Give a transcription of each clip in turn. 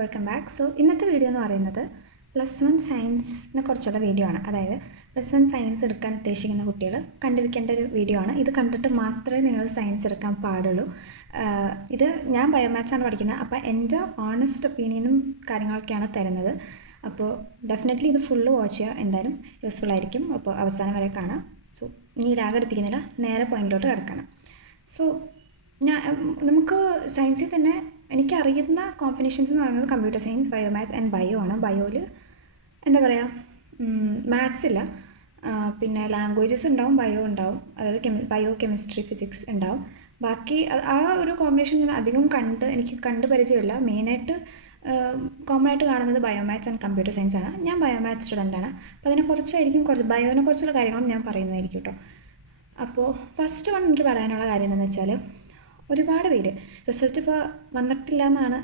Welcome back. So ഇന്നത്തെ video എന്ന് പറയുന്നത് +1 സയൻസിനെ കുറിച്ചുള്ള വീഡിയോ ആണ്. അതായത് +1 സയൻസ് എടുക്കാൻ ഉദ്ദേശിക്കുന്ന കുട്ടികൾ കണ്ടിരിക്കേണ്ട ഒരു വീഡിയോ ആണ്. ഇത് കണ്ടിട്ട് മാത്രമേ നിങ്ങൾ സയൻസ് എടുക്കാൻ പാടുള്ളൂ. ഇത് ഞാൻ ബയോമാത്സ് ആണ് പഠിക്കുന്നത്. അപ്പോൾ എൻ്റെ ഓണസ്റ്റ് ഒപ്പീനിയനും കാര്യങ്ങളൊക്കെയാണ് തരുന്നത്. അപ്പോൾ ഡെഫിനറ്റ്ലി ഇത് ഫുള്ള് വാച്ച് ചെയ്യുക, എന്തായാലും യൂസ്ഫുൾ ആയിരിക്കും. അപ്പോൾ അവസാനം വരെ കാണാം. സോ ഇനി ലാഗടിപ്പിക്കുന്നില്ല, നേരെ പോയിന്റിലോട്ട് കിടക്കണം. സോ നമുക്ക് സയൻസിൽ തന്നെ എനിക്കറിയുന്ന കോമ്പിനേഷൻസ് എന്ന് പറയുന്നത് computer science, biomaths and bio ആണ്. ബയോയിൽ എന്താ പറയുക, മാത്സ് ഇല്ല, പിന്നെ ലാംഗ്വേജസ് ഉണ്ടാവും, ബയോ ഉണ്ടാവും, അതായത് ബയോ, കെമിസ്ട്രി, ഫിസിക്സ് ഉണ്ടാവും. ബാക്കി ആ ഒരു കോമ്പിനേഷൻ ഞാൻ അധികം എനിക്ക് കണ്ട് പരിചയമില്ല. മെയിനായിട്ട് കോമൺ ആയിട്ട് കാണുന്നത് ബയോമാത്സ് ആൻഡ് കമ്പ്യൂട്ടർ സയൻസ് ആണ്. ഞാൻ ബയോമാത്സ് സ്റ്റുഡൻ്റാണ്. അപ്പോൾ അതിനെക്കുറിച്ചായിരിക്കും ബയോനെ കുറിച്ചുള്ള കാര്യങ്ങളും ഞാൻ പറയുന്നതായിരിക്കും കേട്ടോ. അപ്പോൾ ഫസ്റ്റ് വൺ എനിക്ക് പറയാനുള്ള കാര്യം എന്താണെന്ന് വെച്ചാൽ, ഒരുപാട് പേര് റിസൾട്ട് ഇപ്പോൾ വന്നിട്ടില്ല എന്നാണ്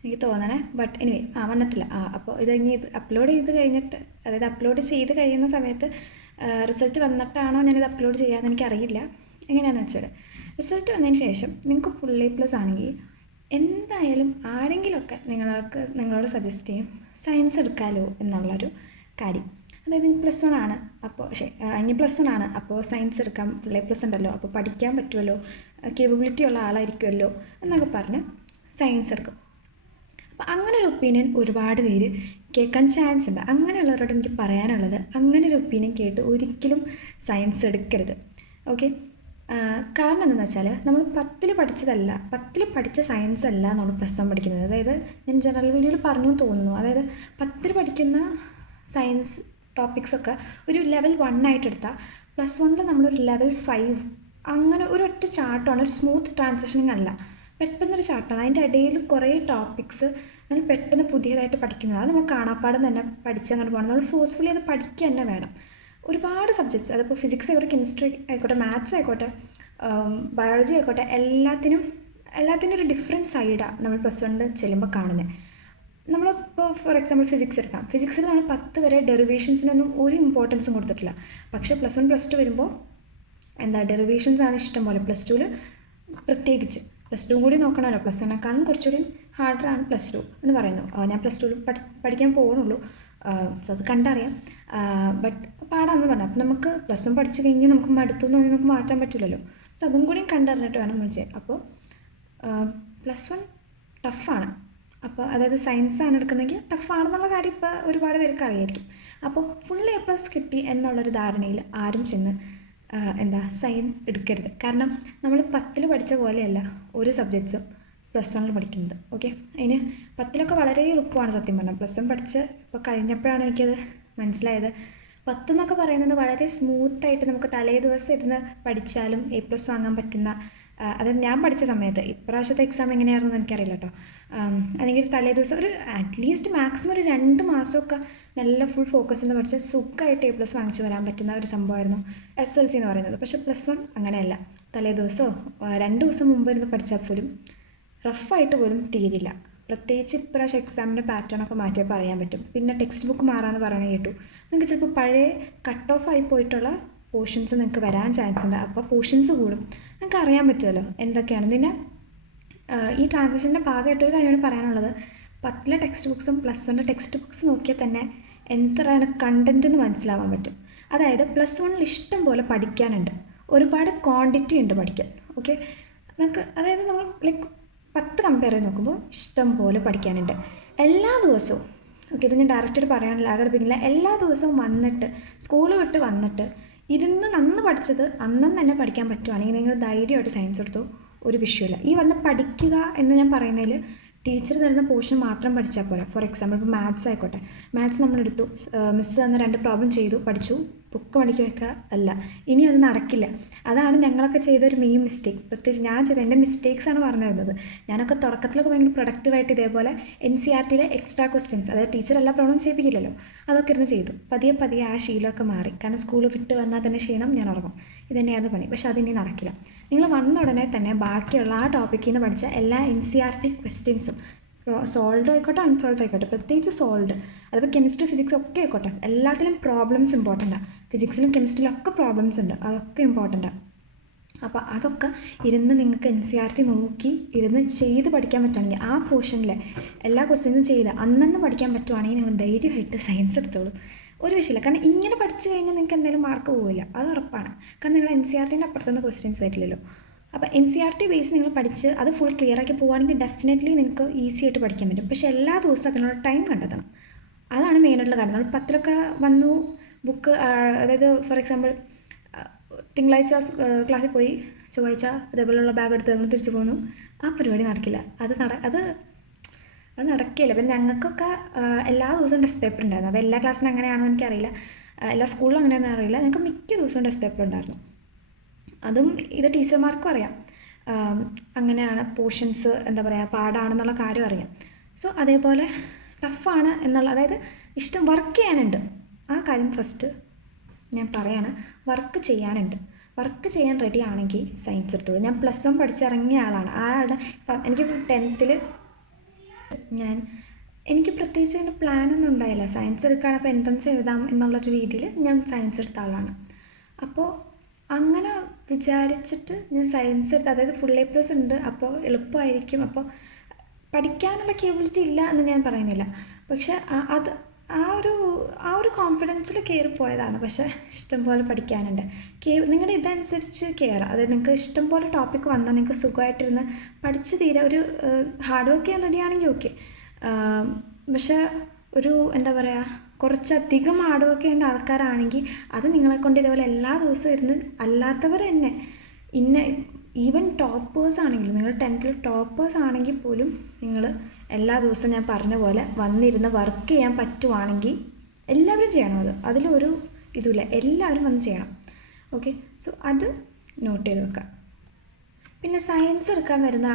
എനിക്ക് തോന്നണേ. ബട്ട് എനിവേ വന്നിട്ടില്ല. അപ്പോൾ ഇനി അപ്ലോഡ് ചെയ്ത് കഴിഞ്ഞിട്ട്, അതായത് അപ്ലോഡ് ചെയ്ത് കഴിയുന്ന സമയത്ത് റിസൾട്ട് വന്നിട്ടാണോ ഞാനിത് അപ്ലോഡ് ചെയ്യാമെന്ന് എനിക്കറിയില്ല. എങ്ങനെയാണെന്ന് വെച്ചാൽ, റിസൾട്ട് വന്നതിന് ശേഷം നിങ്ങൾക്ക് ഫുൾ A+ ആണെങ്കിൽ എന്തായാലും ആരെങ്കിലുമൊക്കെ നിങ്ങളോട് സജസ്റ്റ് ചെയ്യും സയൻസ് എടുക്കാമല്ലോ എന്നുള്ളൊരു കാര്യം. അതായത് +1 ആണ്, അപ്പോൾ ഇനി +1 ആണ്, അപ്പോൾ സയൻസ് എടുക്കാം, ഫുൾ A+ ഉണ്ടല്ലോ, അപ്പോൾ പഠിക്കാൻ പറ്റുമല്ലോ, കേപ്പബിലിറ്റി ഉള്ള ആളായിരിക്കുമല്ലോ എന്നൊക്കെ പറഞ്ഞ് സയൻസ് എടുക്കും. അപ്പോൾ അങ്ങനെ ഒരു ഒപ്പീനിയൻ ഒരുപാട് പേര് കേൾക്കാൻ ചാൻസ് ഉണ്ട്. അങ്ങനെയുള്ളവരോട് എനിക്ക് പറയാനുള്ളത്, അങ്ങനെ ഒരു ഒപ്പീനിയൻ കേട്ട് ഒരിക്കലും സയൻസ് എടുക്കരുത്. ഓക്കെ, കാരണം എന്താണെന്ന് വെച്ചാൽ, നമ്മൾ 10ൽ പഠിച്ച സയൻസ് അല്ല നമ്മൾ +1 പഠിക്കുന്നത്. അതായത് ഞാൻ ജനറൽ വീഡിയോയിൽ പറഞ്ഞു തോന്നുന്നു, അതായത് 10ൽ പഠിക്കുന്ന സയൻസ് ടോപ്പിക്സൊക്കെ ഒരു ലെവൽ 1 ആയിട്ടെടുത്താൽ +1 നമ്മളൊരു ലെവൽ 5, അങ്ങനെ ഒരൊറ്റ ചാർട്ടാണ്, ഒരു സ്മൂത്ത് ട്രാൻസിഷനിങ് അല്ല, പെട്ടെന്നൊരു ചാർട്ടാണ്. അതിൻ്റെ ഇടയിൽ കുറേ ടോപ്പിക്സ് നമ്മൾ പെട്ടെന്ന് പുതിയതായിട്ട് പഠിക്കുന്നത്. അത് നമ്മൾ കാണാപ്പാടം തന്നെ പഠിച്ചങ്ങോട്ട് പോകണം. നമ്മൾ ഫോഴ്സ്ഫുള്ളി അത് പഠിക്കുക തന്നെ വേണം. ഒരുപാട് സബ്ജക്ട്സ്, അതിപ്പോൾ ഫിസിക്സ് ആയിക്കോട്ടെ, കെമിസ്ട്രി ആയിക്കോട്ടെ, മാത്സ് ആയിക്കോട്ടെ, ബയോളജി ആയിക്കോട്ടെ, എല്ലാത്തിനും ഒരു ഡിഫറെൻറ്റ് സൈഡാണ് നമ്മൾ +1 ചെല്ലുമ്പോൾ കാണുന്നത്. നമ്മളിപ്പോൾ ഫോർ എക്സാമ്പിൾ ഫിസിക്സ് എടുക്കാം. ഫിസിക്സിൽ നമ്മൾ 10 വരെ ഡെറിവേഷൻസിനൊന്നും ഒരു ഇമ്പോർട്ടൻസും കൊടുത്തിട്ടില്ല. പക്ഷേ +1 +2 വരുമ്പോൾ ഡെറിവേഷൻസ് ആണ് ഇഷ്ടം പോലെ. +2 പ്രത്യേകിച്ച് +2 കൂടി നോക്കണമല്ലോ. +1നെക്കാളും കുറച്ചുകൂടി ഹാർഡറാണ് +2 എന്ന് പറയുന്നു. ഞാൻ +2 പഠിക്കാൻ പോകുന്നുള്ളൂ, സോ അത് കണ്ടറിയാം. ബട്ട് പാടാമെന്ന് പറഞ്ഞാൽ, അപ്പോൾ നമുക്ക് +1 പഠിച്ചു കഴിഞ്ഞ് നമുക്ക് മടുത്തു എന്ന് നമുക്ക് മാറ്റാൻ പറ്റില്ലല്ലോ. സോ അതും കൂടി കണ്ടറിഞ്ഞിട്ട് വേണം നമ്മൾ ചെയ്യാൻ. അപ്പോൾ +1 ടഫാണ്. അപ്പോൾ അതായത് സയൻസാണ് എടുക്കുന്നതെങ്കിൽ ടഫാണെന്നുള്ള കാര്യം ഇപ്പോൾ ഒരുപാട് പേർക്ക് അറിയായിരിക്കും. അപ്പോൾ ഫുൾ A+ കിട്ടി എന്നുള്ളൊരു ധാരണയിൽ ആരും ചെന്ന് സയൻസ് എടുക്കരുത്. കാരണം നമ്മൾ 10ൽ പഠിച്ച പോലെയല്ല ഒരു സബ്ജക്ട്സും +1 പഠിക്കുന്നത്. ഓക്കെ, അതിന് 10ലൊക്കെ വളരെ എളുപ്പമാണ് സത്യം പറഞ്ഞാൽ. +1 പഠിച്ച് ഇപ്പോൾ കഴിഞ്ഞപ്പോഴാണ് എനിക്കത് മനസ്സിലായത്. 10 എന്നൊക്കെ പറയുന്നത് വളരെ സ്മൂത്തായിട്ട് നമുക്ക് തലേ ദിവസം ഇരുന്ന് പഠിച്ചാലും A+ വാങ്ങാൻ പറ്റുന്ന, അത് ഞാൻ പഠിച്ച സമയത്ത്. ഇപ്രാവശ്യത്തെ എക്സാം എങ്ങനെയായിരുന്നു എനിക്കറിയില്ല കേട്ടോ. അല്ലെങ്കിൽ തലേ ദിവസം ഒരു അറ്റ്ലീസ്റ്റ് മാക്സിമം ഒരു 2 മാസമൊക്കെ നല്ല ഫുൾ ഫോക്കസ് എന്ന് പഠിച്ച് സുഖമായിട്ട് A+ വാങ്ങിച്ച് വരാൻ പറ്റുന്ന ഒരു സംഭവമായിരുന്നു SLC എന്ന് പറയുന്നത്. പക്ഷേ +1 അങ്ങനെയല്ല. തലേ ദിവസമോ 2 ദിവസം മുമ്പ് ഇരുന്ന് പഠിച്ചാൽ പോലും റഫായിട്ട് പോലും തീരില്ല. പ്രത്യേകിച്ച് ഇപ്രാവശ്യം എക്സാമിൻ്റെ പാറ്റേണൊക്കെ മാറ്റിയപ്പോൾ അറിയാൻ പറ്റും. പിന്നെ ടെക്സ്റ്റ് ബുക്ക് മാറാമെന്ന് പറയണത് കേട്ടു. നിങ്ങൾക്ക് ചിലപ്പോൾ പഴയ കട്ട് ഓഫ് ആയി പോയിട്ടുള്ള പോർഷൻസ് നിങ്ങൾക്ക് വരാൻ ചാൻസ് ഉണ്ട്. അപ്പോൾ പോർഷൻസ് കൂടും, നിങ്ങൾക്ക് അറിയാൻ പറ്റുമല്ലോ എന്തൊക്കെയാണ്. പിന്നെ ഈ ട്രാൻസിഷൻ്റെ ഭാഗമായിട്ടൊരു കാര്യമാണ് പറയാനുള്ളത്. 10ലെ ടെക്സ്റ്റ് ബുക്സും +1 ടെക്സ്റ്റ് ബുക്സ് നോക്കിയാൽ തന്നെ എന്താണ് കണ്ടൻറ്റ് എന്ന് മനസ്സിലാവാൻ പറ്റും. അതായത് +1 ഇഷ്ടം പോലെ പഠിക്കാനുണ്ട്, ഒരുപാട് ക്വാണ്ടിറ്റി ഉണ്ട് പഠിക്കാൻ. ഓക്കെ, നമുക്ക് അതായത് നമ്മൾ 10 കമ്പയർ ചെയ്ത് നോക്കുമ്പോൾ ഇഷ്ടം പോലെ പഠിക്കാനുണ്ട് എല്ലാ ദിവസവും. ഓക്കെ, ഇത് ഞാൻ ഡയറക്റ്റായിട്ട് പറയാനുള്ള ആഗ്രഹിക്കുന്നില്ല. എല്ലാ ദിവസവും വന്നിട്ട് സ്കൂൾ വിട്ട് വന്നിട്ട് ഇരുന്ന് നന്ന് പഠിച്ചത് അന്നും തന്നെ പഠിക്കാൻ പറ്റുവാണെങ്കിൽ നിങ്ങൾ ധൈര്യമായിട്ട് സയൻസ് എടുത്തു, ഒരു വിഷയമില്ല. ഈ വന്ന് പഠിക്കുക എന്ന് ഞാൻ പറയുന്നതിൽ ടീച്ചർ തരുന്ന പോർഷൻ മാത്രം പഠിച്ചാൽ പോരാ. ഫോർ എക്സാമ്പിൾ ഇപ്പോൾ മാത്സ് ആയിക്കോട്ടെ, മാത്സ് നമ്മളെടുത്തു, മിസ്സ് തന്ന 2 പ്രോബ്ലം ചെയ്തു, പഠിച്ചു, ബുക്ക് മണിക്ക് വെക്കുക അല്ല, ഇനി അത് നടക്കില്ല. അതാണ് ഞങ്ങളൊക്കെ ചെയ്തൊരു മെയിൻ മിസ്റ്റേക്ക്. പ്രത്യേകിച്ച് ഞാൻ ചെയ്ത എൻ്റെ മിസ്റ്റേക്സാണ് പറഞ്ഞു തരുന്നത്. ഞാനൊക്കെ തുടക്കത്തിലൊക്കെ ഭയങ്കര പ്രൊഡക്റ്റീവായിട്ട് ഇതേപോലെ NCERTയിലെ എക്സ്ട്രാ ക്വസ്റ്റ്യൻസ്, അതായത് ടീച്ചർ എല്ലാ പ്രോബ്ലം ചെയ്യിപ്പിക്കില്ലല്ലോ, അതൊക്കെ ഇരുന്ന് ചെയ്തു. പതിയെ ആ ശീലമൊക്കെ മാറി. കാരണം സ്കൂൾ വിട്ട് വന്നാൽ തന്നെ ക്ഷീണം, ഞാൻ ഉറങ്ങും, ഇതന്നെയാണ് പണി. പക്ഷെ അതിനി നടക്കില്ല. നിങ്ങൾ വന്ന ഉടനെ തന്നെ ബാക്കിയുള്ള ആ ടോപ്പിക്കിൽ നിന്ന് പഠിച്ച എല്ലാ NCERT ക്വസ്റ്റ്യൻസും, സോൾവ് ആയിക്കോട്ടെ അൺസോൾവ് ആയിക്കോട്ടെ, പ്രത്യേകിച്ച് സോൾവ്, അതിപ്പോൾ കെമിസ്ട്രി ഫിസിക്സ് ഒക്കെ ആയിക്കോട്ടെ, എല്ലാത്തിലും പ്രോബ്ലംസ് ഇമ്പോർട്ടൻ്റാണ്. ഫിസിക്സിലും കെമിസ്ട്രിയിലും ഒക്കെ പ്രോബ്ലംസ് ഉണ്ട്, അതൊക്കെ ഇമ്പോർട്ടൻ്റാണ്. അപ്പോൾ അതൊക്കെ ഇരുന്ന് നിങ്ങൾക്ക് NCERT നോക്കി ഇരുന്ന് ചെയ്ത് പഠിക്കാൻ പറ്റുകയാണെങ്കിൽ ആ പോർഷനിലെ എല്ലാ ക്വസ്റ്റ്യൻസും ചെയ്ത് അന്നന്ന് പഠിക്കാൻ പറ്റുവാണെങ്കിൽ നിങ്ങൾ ധൈര്യമായിട്ട് സയൻസ് എടുത്തോളൂ. ഒരു വിഷയമില്ല. കാരണം ഇങ്ങനെ പഠിച്ചു കഴിഞ്ഞാൽ നിങ്ങൾക്ക് എന്തെങ്കിലും മാർക്ക് പോവില്ല, അത് ഉറപ്പാണ്. കാരണം നിങ്ങൾ NCERTൻ്റെ അപ്പുറത്തുനിന്ന് ക്വസ്റ്റ്യൻസ് വരില്ലല്ലോ. അപ്പോൾ NCERT ബേസ് നിങ്ങൾ പഠിച്ച് അത് ഫുൾ ക്ലിയർ ആക്കി പോവുകയാണെങ്കിൽ ഡെഫിനറ്റ്ലി നിങ്ങൾക്ക് ഈസി ആയിട്ട് പഠിക്കാൻ പറ്റും. പക്ഷേ എല്ലാ ദിവസവും അതിനുള്ള ടൈം കണ്ടെത്തണം. അതാണ് മെയിനായിട്ടുള്ള കാര്യം. നമ്മൾ 10 വന്നു ബുക്ക്, അതായത് ഫോർ എക്സാമ്പിൾ തിങ്കളാഴ്ച ക്ലാസ്സിൽ പോയി, ചൊവ്വാഴ്ച അതേപോലെയുള്ള ബാഗ് എടുത്ത് തന്നു തിരിച്ചു പോന്നു, ആ പരിപാടി നടക്കില്ല. അത് നടക്കില്ല. അപ്പം ഞങ്ങൾക്കൊക്കെ എല്ലാ ദിവസവും ടെസ്റ്റ് പേപ്പർ ഉണ്ടായിരുന്നു. അത് എല്ലാ ക്ലാസ്സിനും അങ്ങനെയാണെന്ന് എനിക്കറിയില്ല, എല്ലാ സ്കൂളിലും അങ്ങനെയാണെന്ന് അറിയില്ല. ഞങ്ങൾക്ക് മിക്ക ദിവസവും ടെസ്റ്റ് പേപ്പർ ഉണ്ടായിരുന്നു. അതും ഇത് ടീച്ചർമാർക്കും അറിയാം, അങ്ങനെയാണ് പോർഷൻസ് എന്താ പറയുക പാടാണെന്നുള്ള കാര്യം അറിയാം. സോ അതേപോലെ ടഫാണ് എന്നുള്ള, അതായത് ഇഷ്ടം വർക്ക് ചെയ്യാനുണ്ട്, ആ കാര്യം ഫസ്റ്റ് ഞാൻ പറയാണ്. വർക്ക് ചെയ്യാനുണ്ട്, വർക്ക് ചെയ്യാൻ റെഡി ആണെങ്കിൽ സയൻസ് എടുത്തോളൂ. ഞാൻ +1 പഠിച്ചിറങ്ങിയ ആളാണ്. എനിക്ക് 10th എനിക്ക് പ്രത്യേകിച്ച് അതിൻ്റെ പ്ലാനൊന്നും ഉണ്ടായില്ല. സയൻസ് എടുക്കുകയാണ്, അപ്പോൾ എൻട്രൻസ് എഴുതാം എന്നുള്ളൊരു രീതിയിൽ ഞാൻ സയൻസ് എടുത്ത ആളാണ്. അപ്പോൾ അങ്ങനെ വിചാരിച്ചിട്ട് ഞാൻ സയൻസ് എടുത്ത്, അതായത് ഫുൾ A+ ഉണ്ട്, അപ്പോൾ എളുപ്പമായിരിക്കും, അപ്പോൾ പഠിക്കാനുള്ള കേബിലിറ്റി ഇല്ല എന്ന് ഞാൻ പറയുന്നില്ല. പക്ഷേ ആ ഒരു കോൺഫിഡൻസിൽ കയറിപ്പോയതാണ്. പക്ഷേ ഇഷ്ടംപോലെ പഠിക്കാനുണ്ട്. നിങ്ങളുടെ ഇതനുസരിച്ച് കയറുക, അതായത് നിങ്ങൾക്ക് ഇഷ്ടംപോലെ ടോപ്പിക്ക് വന്നാൽ നിങ്ങൾക്ക് സുഖമായിട്ടിരുന്ന് പഠിച്ച് തീരെ ഒരു ഹാർഡ് വർക്ക് ചെയ്യാൻ റെഡിയാണെങ്കിൽ ഓക്കെ. പക്ഷേ ഒരു എന്താ പറയുക, കുറച്ചധികം ഹാർഡ് വർക്ക് ചെയ്യേണ്ട ആൾക്കാരാണെങ്കിൽ അത് നിങ്ങളെക്കൊണ്ട് ഇതേപോലെ എല്ലാ ദിവസവും ഇരുന്ന്, അല്ലാത്തവർ തന്നെ ഈവൻ ടോപ്പേഴ്സ് ആണെങ്കിലും, നിങ്ങൾ 10th ടോപ്പേഴ്സ് ആണെങ്കിൽ പോലും നിങ്ങൾ എല്ലാ ദിവസവും ഞാൻ പറഞ്ഞ പോലെ വന്നിരുന്ന് വർക്ക് ചെയ്യാൻ പറ്റുവാണെങ്കിൽ എല്ലാവരും ചെയ്യണം. അതിലൊരു ഇതുമില്ല, എല്ലാവരും വന്ന് ചെയ്യണം. ഓക്കെ, സോ അത് നോട്ട് ചെയ്ത് വെക്കാം. പിന്നെ സയൻസ് എടുക്കാൻ വരുന്ന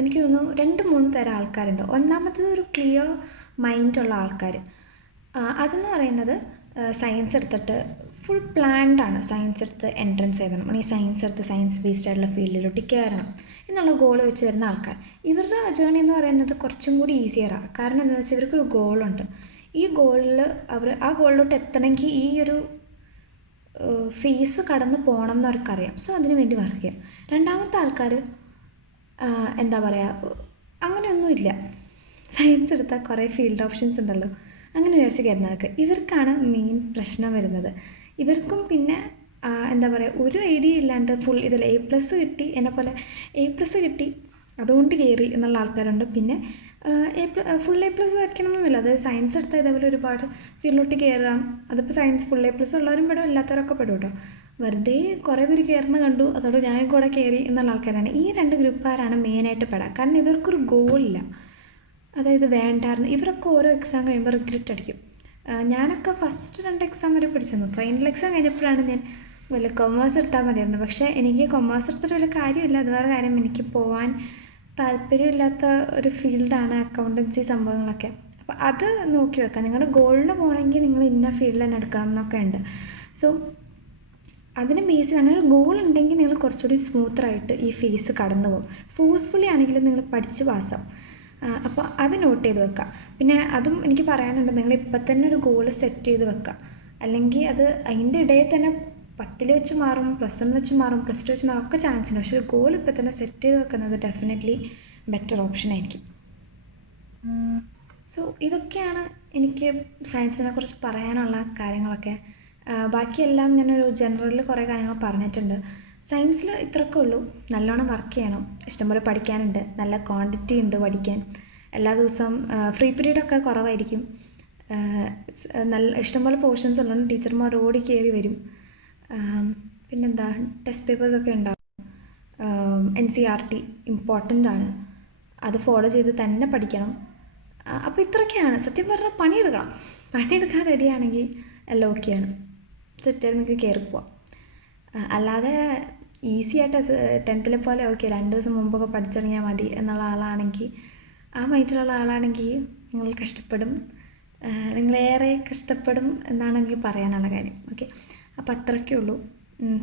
എനിക്ക് തോന്നുന്നു 2-3 തരം ആൾക്കാരുണ്ട്. ഒന്നാമത്തത് ഒരു ക്ലിയർ മൈൻഡുള്ള ആൾക്കാർ. അതെന്ന് പറയുന്നത് സയൻസ് എടുത്തിട്ട് ഫുൾ പ്ലാൻഡാണ്. സയൻസ് എടുത്ത് എൻട്രൻസ് എഴുതണം, അല്ലെങ്കിൽ സയൻസ് എടുത്ത് സയൻസ് ബേസ്ഡ് ആയിട്ടുള്ള ഫീൽഡിലോട്ട് കയറണം എന്നുള്ള ഗോൾ വെച്ച് വരുന്ന ആൾക്കാർ. ഇവരുടെ ജേണി എന്ന് പറയുന്നത് കുറച്ചും കൂടി ഈസിയറാണ്. കാരണം എന്താണെന്ന് വെച്ചാൽ ഇവർക്കൊരു ഗോളുണ്ട്. ഈ ഗോളിൽ ആ ഗോളിലോട്ട് എത്തണമെങ്കിൽ ഈ ഒരു ഫേസ് കടന്ന് പോകണം എന്ന് അവർക്കറിയാം. സോ അതിന് വേണ്ടി വർക്ക് ചെയ്യാം. രണ്ടാമത്തെ ആൾക്കാർ എന്താ പറയുക, അങ്ങനെയൊന്നുമില്ല, സയൻസ് എടുത്താൽ കുറേ ഫീൽഡ് ഓപ്ഷൻസ് ഉണ്ടല്ലോ, അങ്ങനെ വിചാരിച്ച് കയറുന്ന ആൾക്ക്. ഇവർക്കാണ് മെയിൻ പ്രശ്നം വരുന്നത്. ഇവർക്കും പിന്നെ എന്താ പറയുക, ഒരു ഐഡിയ ഇല്ലാണ്ട് ഫുൾ ഇതിൽ A+ കിട്ടി, എന്നെപ്പോലെ A+ കിട്ടി അതുകൊണ്ട് കയറി എന്നുള്ള ആൾക്കാരുണ്ട്. പിന്നെ ഫുൾ A+ വരയ്ക്കണമെന്നില്ല, അത് സയൻസ് എടുത്താൽ ഇതേപോലെ ഒരുപാട് ഫീൽഡിലോട്ട് കയറാം. അതിപ്പോൾ സയൻസ് ഫുൾ A+ ഉള്ളവരും പെടും, ഇല്ലാത്തവരൊക്കെ പെടും കേട്ടോ. വെറുതെ കുറേ പേര് കയറുന്ന കണ്ടു, അതോടെ ഞാൻ കൂടെ കയറി എന്നുള്ള ആൾക്കാരാണ്. ഈ 2 ഗ്രൂപ്പുകാരാണ് മെയിനായിട്ട് പെടുക. കാരണം ഇവർക്കൊരു ഗോളില്ല, അതായത് വേണ്ടായിരുന്നു. ഇവരൊക്കെ ഓരോ എക്സാം കഴിയുമ്പോൾ റിഗ്രറ്റ് അടിക്കും. ഞാനൊക്കെ ഫസ്റ്റ് 2 എക്സാം വരെ പിടിച്ചിരുന്നു. ഫൈനൽ എക്സാം കഴിഞ്ഞപ്പോഴാണ് ഞാൻ വല്ല കൊമേഴ്സ് എടുത്താൽ മതിയായിരുന്നു. പക്ഷേ എനിക്ക് കൊമേഴ്സ് എടുത്തിട്ട് വലിയ കാര്യമില്ല, അത് വേറെ കാര്യം. എനിക്ക് പോകാൻ താല്പര്യമില്ലാത്ത ഒരു ഫീൽഡാണ് അക്കൗണ്ടൻസി സംഭവങ്ങളൊക്കെ. അപ്പോൾ അത് നോക്കി വെക്കാം. നിങ്ങളുടെ ഗോളിന് പോകണമെങ്കിൽ നിങ്ങൾ ഇന്ന ഫീൽഡിൽ തന്നെ എടുക്കണം എന്നൊക്കെ ഉണ്ട്. സോ അതിന് ബേസ് അങ്ങനെ ഒരു ഗോൾ ഉണ്ടെങ്കിൽ നിങ്ങൾ കുറച്ചുകൂടി സ്മൂത്തറായിട്ട് ഈ ഫേസ് കടന്നു പോകും. ഫോഴ്സ്ഫുള്ളി ആണെങ്കിലും നിങ്ങൾ പഠിച്ച് പാസ്സാവും. അപ്പോൾ അത് നോട്ട് ചെയ്ത് വെക്കുക. പിന്നെ അതും എനിക്ക് പറയാനുണ്ട്, നിങ്ങൾ ഇപ്പം തന്നെ ഒരു ഗോൾ സെറ്റ് ചെയ്ത് വെക്കുക. അല്ലെങ്കിൽ അത് അതിൻ്റെ ഇടയിൽ തന്നെ 10 വെച്ച് മാറും, +1 വെച്ച് മാറും, +2 വെച്ച് മാറും, ഒക്കെ ചാൻസ് ഉണ്ട്. പക്ഷേ ഒരു ഗോൾ ഇപ്പം തന്നെ സെറ്റ് ചെയ്ത് വെക്കുന്നത് ഡെഫിനറ്റ്ലി ബെറ്റർ ഓപ്ഷൻ ആയിരിക്കും. സോ ഇതൊക്കെയാണ് എനിക്ക് സയൻസിനെ കുറിച്ച് പറയാനുള്ള കാര്യങ്ങളൊക്കെ. ബാക്കിയെല്ലാം ഞാനൊരു ജനറലിൽ കുറേ കാര്യങ്ങൾ പറഞ്ഞിട്ടുണ്ട്. സയൻസിൽ ഇത്രയൊക്കെ ഉള്ളൂ. നല്ലോണം വർക്ക് ചെയ്യണം, ഇഷ്ടംപോലെ പഠിക്കാനുണ്ട്, നല്ല ക്വാണ്ടിറ്റി ഉണ്ട് പഠിക്കാൻ. എല്ലാ ദിവസവും ഫ്രീ പീരീഡൊക്കെ കുറവായിരിക്കും. നല്ല ഇഷ്ടംപോലെ പോർഷൻസ് ഉള്ളതുകൊണ്ട് ടീച്ചർമാർ ഓടി കയറി വരും. പിന്നെന്താ, ടെസ്റ്റ് പേപ്പേഴ്സൊക്കെ ഉണ്ടാവും. NCERT ഇമ്പോർട്ടൻ്റ് ആണ്, അത് ഫോളോ ചെയ്ത് തന്നെ പഠിക്കണം. അപ്പോൾ ഇത്രയൊക്കെയാണ്. സത്യം പറഞ്ഞാൽ പണിയെടുക്കാൻ റെഡിയാണെങ്കിൽ എല്ലാം ഓക്കെയാണ്, സെറ്റായി നിങ്ങൾക്ക് കയറിപ്പോവാം. അല്ലാതെ ഈസി ആയിട്ട് 10th പോലെ ഓക്കെ 2 ദിവസം മുമ്പൊക്കെ പഠിച്ചിറങ്ങിയാൽ മതി എന്നുള്ള ആളാണെങ്കിൽ, ആ മൈൻഡിലുള്ള ആളാണെങ്കിൽ നിങ്ങൾ കഷ്ടപ്പെടും, നിങ്ങളേറെ കഷ്ടപ്പെടും എന്നാണ് എനിക്ക് പറയാനുള്ള കാര്യം. ഓക്കെ, അപ്പോൾ അത്രയ്ക്കേ ഉള്ളൂ.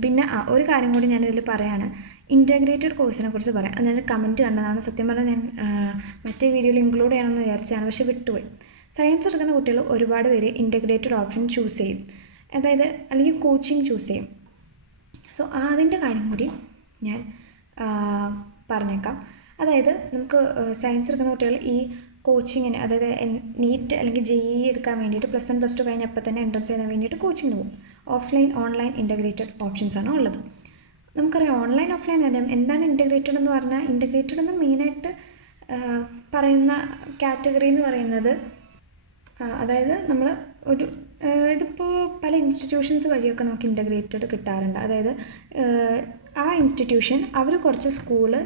പിന്നെ ഒരു കാര്യം കൂടി ഞാനിതിൽ പറയാണ്, ഇൻറ്റഗ്രേറ്റഡ് കോഴ്സിനെ കുറിച്ച് പറയാം. അതിന് കമൻറ്റ് കണ്ടതാണ്. സത്യം പറഞ്ഞാൽ ഞാൻ മറ്റേ വീഡിയോയിൽ ഇൻക്ലൂഡ് ചെയ്യണമെന്ന് വിചാരിച്ചാണ്, പക്ഷേ വിട്ടുപോയി. സയൻസ് എടുക്കുന്ന കുട്ടികൾ ഒരുപാട് പേര് ഇൻറ്റഗ്രേറ്റഡ് ഓപ്ഷൻ ചൂസ് ചെയ്യും, അതായത് അല്ലെങ്കിൽ കോച്ചിങ് ചൂസ് ചെയ്യും. സോ അതിൻ്റെ കാര്യം കൂടി ഞാൻ പറഞ്ഞേക്കാം. അതായത് നമുക്ക് സയൻസ് എടുക്കുന്ന കുട്ടികൾ ഈ കോച്ചിങ്ങിന്, അതായത് നീറ്റ് അല്ലെങ്കിൽ JEE എടുക്കാൻ വേണ്ടിയിട്ട് +1 +2 കഴിഞ്ഞപ്പോൾ തന്നെ എൻട്രൻസ് ചെയ്യാൻ വേണ്ടിയിട്ട് കോച്ചിങ്ങിന് പോകും. ഓഫ്ലൈൻ ഓൺലൈൻ ഇൻ്റഗ്രേറ്റഡ് ഓപ്ഷൻസാണ് ഉള്ളത്. നമുക്കറിയാം ഓൺലൈൻ ഓഫ്ലൈൻ അറിയാം. എന്താണ് ഇൻ്റഗ്രേറ്റഡ് എന്ന് പറഞ്ഞാൽ, ഇൻ്റഗ്രേറ്റഡ് എന്ന് മെയിനായിട്ട് പറയുന്ന കാറ്റഗറി എന്ന് പറയുന്നത്, അതായത് നമ്മൾ ഇതിപ്പോൾ പല ഇൻസ്റ്റിറ്റ്യൂഷൻസ് വഴിയൊക്കെ നമുക്ക് ഇൻ്റഗ്രേറ്റഡ് കിട്ടാറുണ്ട്. അതായത് ആ ഇൻസ്റ്റിറ്റ്യൂഷൻ അവർ കുറച്ച് സ്കൂള്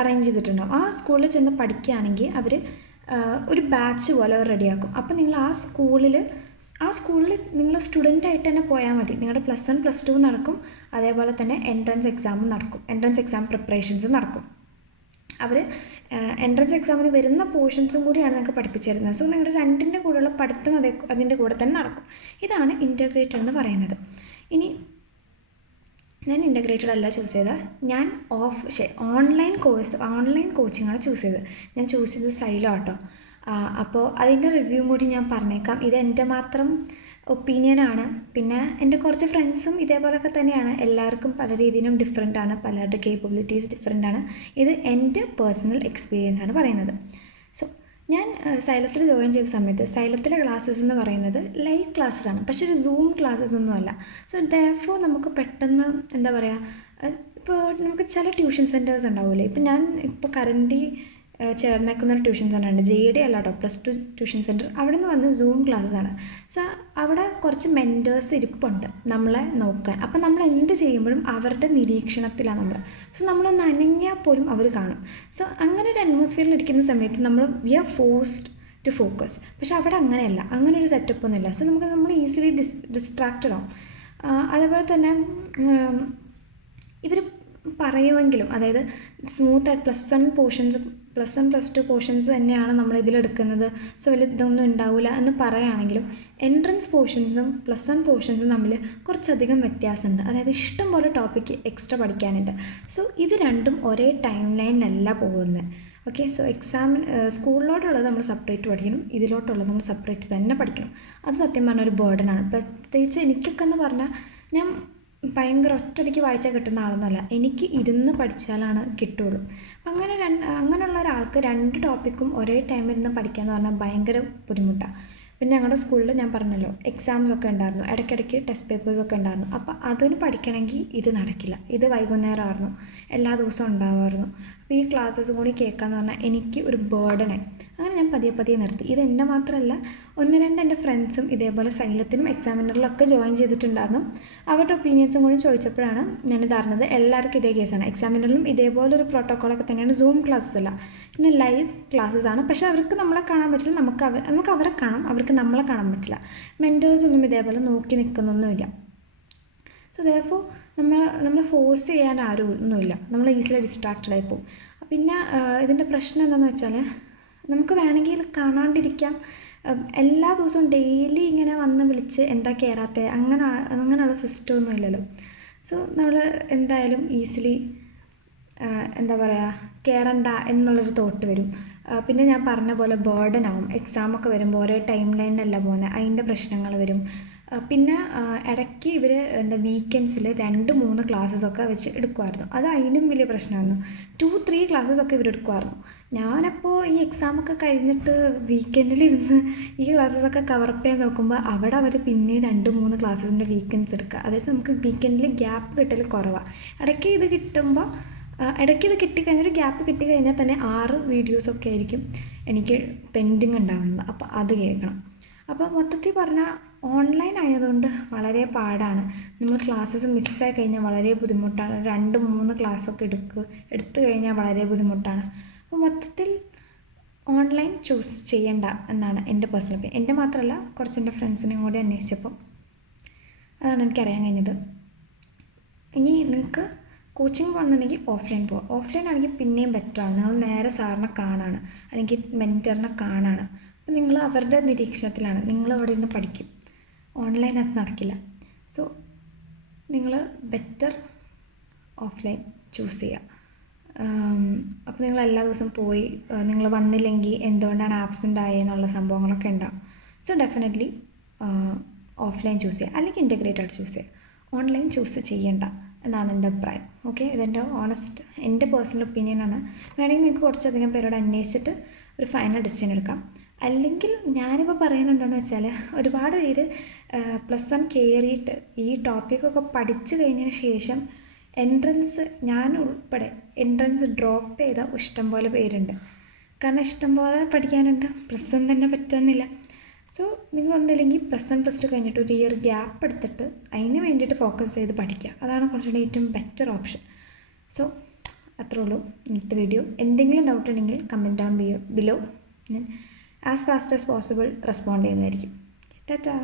അറേഞ്ച് ചെയ്തിട്ടുണ്ടാവും. ആ സ്കൂളിൽ ചെന്ന് പഠിക്കുകയാണെങ്കിൽ അവർ ഒരു ബാച്ച് പോലെ അവർ റെഡിയാക്കും. അപ്പോൾ നിങ്ങൾ ആ സ്കൂളിൽ നിങ്ങൾ സ്റ്റുഡൻ്റായിട്ട് തന്നെ പോയാൽ മതി. നിങ്ങളുടെ +1 +2 നടക്കും, അതേപോലെ തന്നെ എൻട്രൻസ് എക്സാമും നടക്കും. എൻട്രൻസ് എക്സാം പ്രിപ്പറേഷൻസും നടക്കും. അവർ എൻട്രൻസ് എക്സാമിന് വരുന്ന പോർഷൻസും കൂടിയാണ് നിങ്ങൾക്ക് പഠിപ്പിച്ചു തരുന്നത്. സോ നിങ്ങളുടെ രണ്ടിൻ്റെ കൂടെയുള്ള പഠിത്തം അതിൻ്റെ കൂടെ തന്നെ നടക്കും. ഇതാണ് ഇൻ്റഗ്രേറ്റഡ് എന്ന് പറയുന്നത്. ഇനി ഞാൻ ഇൻ്റഗ്രേറ്റഡ് അല്ല ചൂസ് ചെയ്തത്, ഞാൻ ഓൺലൈൻ കോച്ചിങ്ങാണ് ചൂസ് ചെയ്തത്. ഞാൻ ചൂസ് ചെയ്തത് സൈലോ ആട്ടോ. അപ്പോൾ അതിൻ്റെ റിവ്യൂ കൂടി ഞാൻ പറഞ്ഞേക്കാം. ഇത് എൻ്റെ മാത്രം ഒപ്പീനിയനാണ്. പിന്നെ എൻ്റെ കുറച്ച് ഫ്രണ്ട്സും ഇതേപോലെയൊക്കെ തന്നെയാണ്. എല്ലാവർക്കും പല രീതിയിലും ഡിഫറെൻ്റ് ആണ്, പലരുടെ കേപ്പബിലിറ്റീസ് ഡിഫറെൻ്റ് ആണ്. ഇത് എൻ്റെ പേഴ്സണൽ എക്സ്പീരിയൻസ് ആണ് പറയുന്നത്. സോ ഞാൻ സൈലത്തിൽ ജോയിൻ ചെയ്ത സമയത്ത് സൈലത്തിലെ ക്ലാസ്സസ് എന്ന് പറയുന്നത് ലൈവ് ക്ലാസ്സസ് ആണ്, പക്ഷേ ഒരു സൂം ക്ലാസ്സസ് ഒന്നുമല്ല. സോ ദെയർഫോർ നമുക്ക് പെട്ടെന്ന് എന്താ പറയുക, ഇപ്പോൾ നമുക്ക് ചില ട്യൂഷൻ സെൻറ്റേഴ്സ് ഉണ്ടാവില്ലേ. ഇപ്പോൾ ഞാൻ കറൻ്റ് ചേർന്നേക്കുന്ന ഒരു ട്യൂഷൻ സെൻ്റർ ഉണ്ട്, JD അല്ല കേട്ടോ, +2 ട്യൂഷൻ സെൻറ്റർ. അവിടെ നിന്ന് വന്ന് സൂം ക്ലാസ്സസ് ആണ്. സോ അവിടെ കുറച്ച് മെൻറ്റേഴ്സ് ഇരിപ്പുണ്ട് നമ്മളെ നോക്കാൻ. അപ്പം നമ്മൾ എന്ത് ചെയ്യുമ്പോഴും അവരുടെ നിരീക്ഷണത്തിലാണ് നമ്മൾ. സോ നമ്മളൊന്ന് അനങ്ങിയാൽ പോലും അവർ കാണും. സോ അങ്ങനെ ഒരു അറ്റ്മോസ്ഫിയറിൽ ഇരിക്കുന്ന സമയത്ത് we are forced to focus. പക്ഷെ അവിടെ അങ്ങനെയല്ല, അങ്ങനെ ഒരു സെറ്റപ്പ് ഒന്നുമില്ല. സോ നമ്മൾ ഈസിലി ഡിസ്ട്രാക്റ്റഡ് ആവും. അതേപോലെ തന്നെ ഇവർ പറയുമെങ്കിലും, അതായത് സ്മൂത്തായിട്ട് +1 +2 പോർഷൻസ് തന്നെയാണ് നമ്മൾ ഇതിലെടുക്കുന്നത്, സോ വലിയ ഇതൊന്നും ഉണ്ടാവില്ല എന്ന് പറയുകയാണെങ്കിലും എൻട്രൻസ് പോർഷൻസും +1 പോർഷൻസും തമ്മിൽ കുറച്ചധികം വ്യത്യാസമുണ്ട്. അതായത് ഇഷ്ടം പോലെ ടോപ്പിക്ക് എക്സ്ട്രാ പഠിക്കാനുണ്ട്. സോ ഇത് രണ്ടും ഒരേ ടൈം ലൈനിലല്ല പോകുന്നത്. ഓക്കെ, സോ സ്കൂളിലോട്ടുള്ളത് നമ്മൾ സെപ്പറേറ്റ് പഠിക്കണം, ഇതിലോട്ടുള്ളത് നമ്മൾ സെപ്പറേറ്റ് തന്നെ പഠിക്കണം. അത് സത്യം പറഞ്ഞാൽ ഒരു ബേർഡനാണ്. പ്രത്യേകിച്ച് എനിക്കൊക്കെ എന്ന് പറഞ്ഞാൽ ഞാൻ ഭയങ്കര ഒറ്റയടിക്ക് വായിച്ചാൽ കിട്ടുന്ന ആളൊന്നുമല്ല. എനിക്ക് ഇരുന്ന് പഠിച്ചാലാണ് കിട്ടുള്ളൂ. അങ്ങനെയുള്ള ഒരാൾക്ക് 2 ടോപ്പിക്കും ഒരേ ടൈമിൽ ഇരുന്ന് പഠിക്കുക എന്ന് പറഞ്ഞാൽ ഭയങ്കര ബുദ്ധിമുട്ടാണ്. പിന്നെ ഞങ്ങളുടെ സ്കൂളിൽ ഞാൻ പറഞ്ഞല്ലോ എക്സാംസൊക്കെ ഉണ്ടായിരുന്നു, ഇടയ്ക്കിടയ്ക്ക് ടെസ്റ്റ് പേപ്പേഴ്സൊക്കെ ഉണ്ടായിരുന്നു. അപ്പോൾ അതിന് പഠിക്കണമെങ്കിൽ ഇത് നടക്കില്ല. ഇത് വൈകുന്നേരമായിരുന്നു, എല്ലാ ദിവസവും ഉണ്ടാവുമായിരുന്നു. അപ്പോൾ ഈ ക്ലാസ്സസ് കൂടി കേൾക്കാമെന്ന് പറഞ്ഞാൽ എനിക്ക് ഒരു ബേർഡനായി. അങ്ങനെ ഞാൻ പതിയെ നിർത്തി. ഇത് എൻ്റെ മാത്രമല്ല, 1-2 എൻ്റെ ഫ്രണ്ട്സും ഇതേപോലെ സൈലത്തിനും എക്സാമിനറിലൊക്കെ ജോയിൻ ചെയ്തിട്ടുണ്ടായിരുന്നു. അവരുടെ ഒപ്പീനിയൻസും കൂടി ചോദിച്ചപ്പോഴാണ് ഞാനിത് അറിഞ്ഞത്. എല്ലാവർക്കും ഇതേ കേസാണ്. എക്സാമിനറിലും ഇതേപോലെ ഒരു പ്രോട്ടോക്കോളൊക്കെ തന്നെയാണ്. സൂം ക്ലാസ്സസ് അല്ല, പിന്നെ ലൈവ് ക്ലാസ്സസ് ആണ്. പക്ഷേ അവർക്ക് നമ്മളെ കാണാൻ പറ്റില്ല, നമുക്ക് അവരെ കാണാം, അവർക്ക് നമ്മളെ കാണാൻ പറ്റില്ല. മെൻറ്റേഴ്സൊന്നും ഇതേപോലെ നോക്കി നിൽക്കുന്നൊന്നുമില്ല. സോ ദെയർഫോർ നമ്മൾ ഫോഴ്സ് ചെയ്യാൻ ആരും ഒന്നുമില്ല, നമ്മൾ ഈസിലി ഡിസ്ട്രാക്റ്റഡ് ആയി പോകും. പിന്നെ ഇതിൻ്റെ പ്രശ്നം എന്താണെന്ന് വെച്ചാൽ, നമുക്ക് വേണമെങ്കിൽ കാണാണ്ടിരിക്കാം. എല്ലാ ദിവസവും ഡെയിലി ഇങ്ങനെ വന്ന് വിളിച്ച് എന്താ കയറാത്തത് അങ്ങനെയുള്ള സിസ്റ്റം ഒന്നും ഇല്ലല്ലോ. സോ നമ്മൾ എന്തായാലും ഈസിലി എന്താ പറയുക, കയറണ്ട എന്നുള്ളൊരു തോട്ട് വരും. പിന്നെ ഞാൻ പറഞ്ഞ പോലെ ബേർഡനാവും. എക്സാമൊക്കെ വരുമ്പോൾ ഒരേ ടൈം ലൈനിലല്ല പോകുന്നത്, അതിൻ്റെ പ്രശ്നങ്ങൾ വരും. പിന്നെ ഇടയ്ക്ക് ഇവർ വീക്കെൻഡ്സിൽ 2-3 ക്ലാസ്സസൊക്കെ വെച്ച് എടുക്കുമായിരുന്നു. അത് അതിനും വലിയ പ്രശ്നമായിരുന്നു. 2-3 ക്ലാസ്സസൊക്കെ ഇവരെടുക്കുമായിരുന്നു. ഞാനപ്പോൾ ഈ എക്സാമൊക്കെ കഴിഞ്ഞിട്ട് വീക്കെൻഡിലിരുന്ന് ഈ ക്ലാസ്സസൊക്കെ കവറപ്പ് ചെയ്യാൻ നോക്കുമ്പോൾ അവിടെ അവർ പിന്നെ 2-3 ക്ലാസ്സസിൻ്റെ വീക്കെൻഡ്സ് എടുക്കുക. അതായത് നമുക്ക് വീക്കെൻഡിൽ ഗ്യാപ്പ് കിട്ടൽ കുറവാണ്. ഇടയ്ക്ക് ഇത് കിട്ടിക്കഴിഞ്ഞാൽ, ഒരു ഗ്യാപ്പ് കിട്ടിക്കഴിഞ്ഞാൽ തന്നെ 6 വീഡിയോസൊക്കെ ആയിരിക്കും എനിക്ക് പെൻഡിങ് ഉണ്ടാകുന്നത്. അപ്പോൾ അത് കേൾക്കണം. അപ്പോൾ മൊത്തത്തിൽ പറഞ്ഞാൽ ഓൺലൈൻ ആയതുകൊണ്ട് വളരെ പാടാണ്. നമ്മൾ ക്ലാസ്സസ് മിസ്സായി കഴിഞ്ഞാൽ വളരെ ബുദ്ധിമുട്ടാണ്. 2-3 ക്ലാസ്സൊക്കെ എടുത്തു കഴിഞ്ഞാൽ വളരെ ബുദ്ധിമുട്ടാണ്. അപ്പോൾ മൊത്തത്തിൽ ഓൺലൈൻ ചൂസ് ചെയ്യേണ്ട എന്നാണ് എൻ്റെ പേഴ്സണൽ ഒപ്പീനിയൻ. എൻ്റെ മാത്രമല്ല, കുറച്ച് എൻ്റെ ഫ്രണ്ട്സിനെയും കൂടി അന്വേഷിച്ചപ്പോൾ അതാണ് എനിക്കറിയാൻ കഴിഞ്ഞത്. ഇനി നിങ്ങൾക്ക് കോച്ചിങ് പോകണമെന്നുണ്ടെങ്കിൽ ഓഫ്ലൈൻ പോകാം. ഓഫ്ലൈൻ ആണെങ്കിൽ പിന്നെയും ബെറ്ററാണ്. നിങ്ങൾ നേരെ സാറിനെ കാണാണ്, അല്ലെങ്കിൽ മെൻറ്ററിനെ കാണാണ്. അപ്പോൾ നിങ്ങൾ അവരുടെ നിരീക്ഷണത്തിലാണ്, നിങ്ങൾ അവിടെ ഇരുന്ന് പഠിക്കും. ഓൺലൈൻ അത് നടക്കില്ല. സോ നിങ്ങൾ ബെറ്റർ ഓഫ്ലൈൻ ചൂസ് ചെയ്യുക. അപ്പോൾ നിങ്ങൾ എല്ലാ ദിവസവും പോയി നിങ്ങൾ വന്നില്ലെങ്കിൽ എന്തുകൊണ്ടാണ് ആബ്സെൻ്റ് ആയെന്നുള്ള സംഭവങ്ങളൊക്കെ ഉണ്ടാകും. സോ ഡെഫിനറ്റ്ലി ഓഫ്ലൈൻ ചൂസ് ചെയ്യുക, അല്ലെങ്കിൽ ഇൻ്റഗ്രേറ്റഡ് ചൂസ് ചെയ്യുക. ഓൺലൈൻ ചൂസ് ചെയ്യേണ്ട എന്നാണ് എൻ്റെ അഭിപ്രായം. ഓക്കെ, ഇതെൻ്റെ എൻ്റെ പേഴ്സണൽ ഒപ്പീനിയനാണ്. വേണമെങ്കിൽ നിങ്ങൾക്ക് കുറച്ചധികം പേരോട് അന്വേഷിച്ചിട്ട് ഒരു ഫൈനൽ ഡിസിഷൻ എടുക്കാം. അല്ലെങ്കിൽ ഞാനിപ്പോൾ പറയുന്നത് എന്താണെന്ന് വെച്ചാൽ, ഒരുപാട് പേര് +1 കയറിയിട്ട് ഈ ടോപ്പിക്കൊക്കെ പഠിച്ചു കഴിഞ്ഞതിന് ശേഷം ഞാൻ ഉൾപ്പെടെ എൻട്രൻസ് ഡ്രോപ്പ് ചെയ്ത ഇഷ്ടംപോലെ പേരുണ്ട്. കാരണം ഇഷ്ടംപോലെ പഠിക്കാനുണ്ട്, +1 തന്നെ പറ്റുന്നില്ല. സോ നിങ്ങളൊന്നില്ലെങ്കിൽ +1 +2 കഴിഞ്ഞിട്ട് ഒരു ഇയർ ഗ്യാപ്പ് എടുത്തിട്ട് അതിന് വേണ്ടിയിട്ട് ഫോക്കസ് ചെയ്ത് പഠിക്കുക. അതാണ് കുറച്ചുകൂടി ഏറ്റവും ബെറ്റർ ഓപ്ഷൻ. സോ അത്രേ ഉള്ളൂ ഇന്നത്തെ വീഡിയോ. എന്തെങ്കിലും ഡൗട്ട് ഉണ്ടെങ്കിൽ കമൻറ്റ് ഡൗൺ ബിലോ. ഞാൻ as fast as possible respond ചെയ്യുന്നതായിരിക്കും. ടാറ്റാ.